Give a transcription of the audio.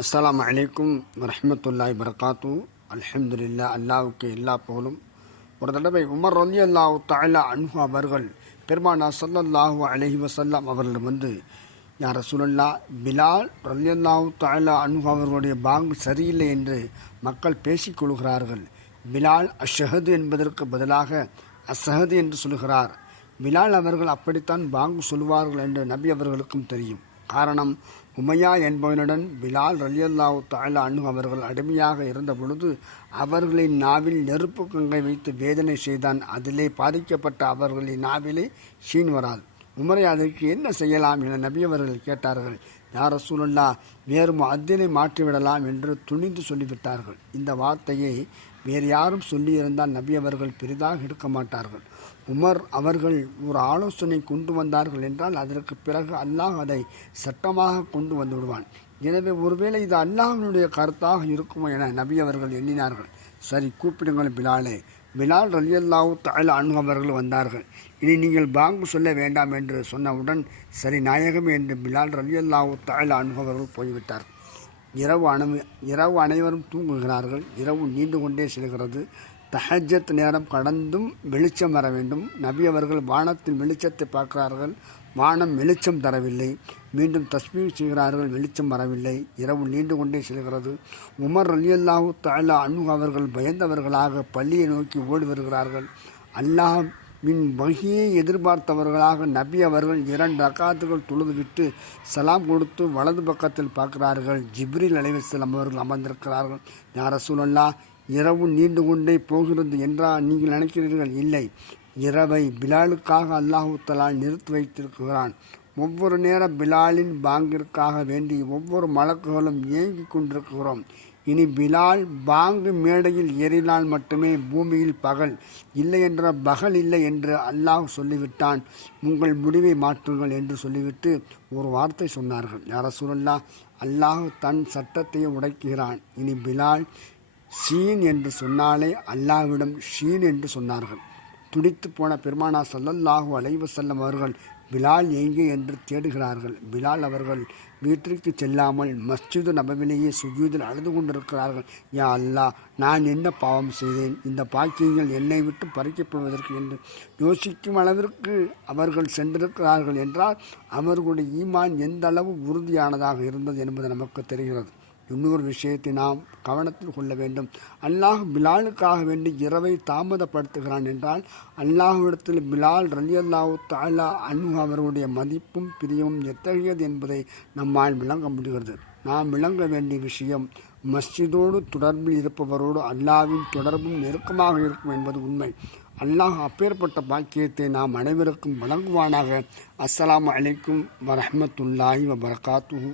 அஸ்ஸலாமு அலைக்கும் வரஹ்மத்துல்லாஹி வரகாத்து. அல்ஹம்துலில்லாஹ், அல்லாஹ்வுக்கு எல்லா புகழும். ஒரு தடவை உமர் ரலியல்லாஹு தஆலா அன்ஹு அவர்கள் பெருமானார் ஸல்லல்லாஹு அலைஹி வஸல்லம் அவர்களிடம் வந்து, யா ரசூலல்லாஹ், பிலால் ரலியல்லாஹு தஆலா அன்ஹு அவர்களுடைய பாங்கு சரியில்லை என்று மக்கள் பேசிக்கொள்கிறார்கள். பிலால் அஷ்ஹது என்பதற்கு பதிலாக அஸ்ஹது என்று சொல்கிறார். பிலால் அவர்கள் அப்படித்தான் பாங்கு சொல்வார்கள் என்று நபி அவர்களுக்கும் தெரியும். காரணம், உமையா என்பவனுடன் பிலால் ரலியல்லாஹு தஆலா அன்ஹு அவர்கள் அடிமையாக இருந்த பொழுது அவர்களின் நாவில் நெருப்பு கங்கை வைத்து வேதனை செய்தான். அதிலே பாதிக்கப்பட்ட அவர்களின் நாவிலே ஷீன் வராது. உமரை அதற்கு என்ன செய்யலாம் என நபி அவர்கள் கேட்டார்கள். யா ரசூலல்லாஹ், வேறு முஅத்தினை மாற்றிவிடலாம் என்று துணிந்து சொல்லிவிட்டார்கள். இந்த வார்த்தையை வேறு யாரும் சொல்லியிருந்தால் நபி அவர்கள் பெரிதாக எடுக்க மாட்டார்கள். உமர் அவர்கள் ஒரு ஆலோசனை கொண்டு வந்தார்கள் என்றால் அதற்கு பிறகு அல்லாஹ் அதை சட்டமாக கொண்டு வந்து விடுவான். எனவே ஒருவேளை இது அல்லாஹ்வினுடைய கருத்தாக இருக்குமோ என நபி அவர்கள் எண்ணினார்கள். சரி, கூப்பிடுங்கள் பிலாலே. பிலால் ரலியல்லாஹு தஆலா அன்ஹு அவர்கள் வந்தார்கள். இனி நீங்கள் பாங்கு சொல்ல வேண்டாம் என்று சொன்னவுடன், சரி நாயகமே என்று பிலால் ரலியல்லாஹு தஆலா அன்ஹு அவர்கள் போய்விட்டார். இரவு அனைவரும் தூங்குகிறார்கள். இரவு நீண்டு கொண்டே செல்கிறது. தஹஜ்ஜத் நேரம் கடந்தும் வெளிச்சம் வர வேண்டும். நபி அவர்கள் வானத்தில் வெளிச்சத்தை பார்க்கிறார்கள். வானம் வெளிச்சம் தரவில்லை. மீண்டும் தஸ்பீஹ் செய்கிறார்கள், வெளிச்சம் வரவில்லை. இரவு நீண்டு கொண்டே செல்கிறது. உமர் ரலியல்லாஹு தஆலா அன்ஹு அவர்கள் பயந்தவர்களாக பள்ளியை நோக்கி ஓடி வருகிறார்கள். அல்லாஹ்வின் வஹியை எதிர்பார்த்தவர்களாக நபி அவர்கள் 2 ரக்காத்துகள் தொழுதுவிட்டு சலாம் கொடுத்து வலது பக்கத்தில் பார்க்கிறார்கள். ஜிப்ரீல் அலைஹிஸ்ஸலாம் அவர்கள் அமர்ந்திருக்கிறார்கள். யா ரசூலல்லாஹ், இரவு நீண்டு கொண்டே போகிறது என்றா நீங்கள் நினைக்கிறீர்கள்? இல்லை, இரவை பிலாலுக்காக அல்லாஹு தஆலா நிறுத்தி வைத்திருக்கிறான். ஒவ்வொரு நேரம் பிலாலின் பாங்கிற்காக வேண்டி ஒவ்வொரு மலக்குகளும் ஏங்கிக் கொண்டிருக்கிறோம். இனி பிலால் பாங்கு மேடையில் ஏறினால் மட்டுமே பூமியில் பகல், இல்லை என்ற பகல் இல்லை என்று அல்லாஹ் சொல்லிவிட்டான். உங்கள் முடிவை மாற்றுங்கள் என்று சொல்லிவிட்டு ஒரு வார்த்தை சொன்னார்கள். யா ரசூலல்லாஹ், அல்லாஹ் தன் சட்டத்தையே உடைக்கிறான். இனி பிலால் ஷீன் என்று சொன்னாலே அல்லாஹ்விடம் ஷீன் என்று சொன்னார்கள். துடித்து போன பெருமானார் ஸல்லல்லாஹு அலைஹி வஸல்லம் அவர்கள் பிலால் எங்கே என்று தேடுகிறார்கள். பிலால் அவர்கள் வீட்டிற்கு செல்லாமல் மஸ்ஜிது நபவிலேயே சுஜூதில் அழுது கொண்டிருக்கிறார்கள். யா அல்லாஹ், நான் என்ன பாவம் செய்தேன்? இந்த பாக்கியங்கள் என்னை விட்டு பறிக்கப்படுவதற்கு என்று யோசிக்கும் அளவிற்கு அவர்கள் சென்றிருக்கிறார்கள் என்றால் அவர்களுடைய ஈமான் எந்த அளவு உறுதியானதாக இருந்தது என்பது நமக்கு தெரிகிறது. இன்னொரு விஷயத்தை நாம் கவனத்தில் கொள்ள வேண்டும். அல்லாஹ் பிலாலுக்காக வேண்டி இரவை தாமதப்படுத்துகிறான் என்றால் அல்லாஹ்விடத்தில் பிலால் ரலியல்லாஹு தஆலா அன்ஹு அவர்களுடைய மதிப்பும் பிரியமும் எத்தகையது என்பதை நம்மால் விளங்க முடிகிறது. நாம் விளங்க வேண்டிய விஷயம், மஸ்ஜிதோடு தொடர்பில் இருப்பவரோடு அல்லாஹ்வின் தொடர்பும் நெருக்கமாக இருக்கும் என்பது உண்மை. அல்லாஹ் அப்பேற்பட்ட பாக்கியத்தை நாம் அனைவருக்கும் வழங்குவானாக. அஸ்ஸலாமு அலைக்கும் வரஹ்மத்துல்லாஹி வபரகாத்துஹு.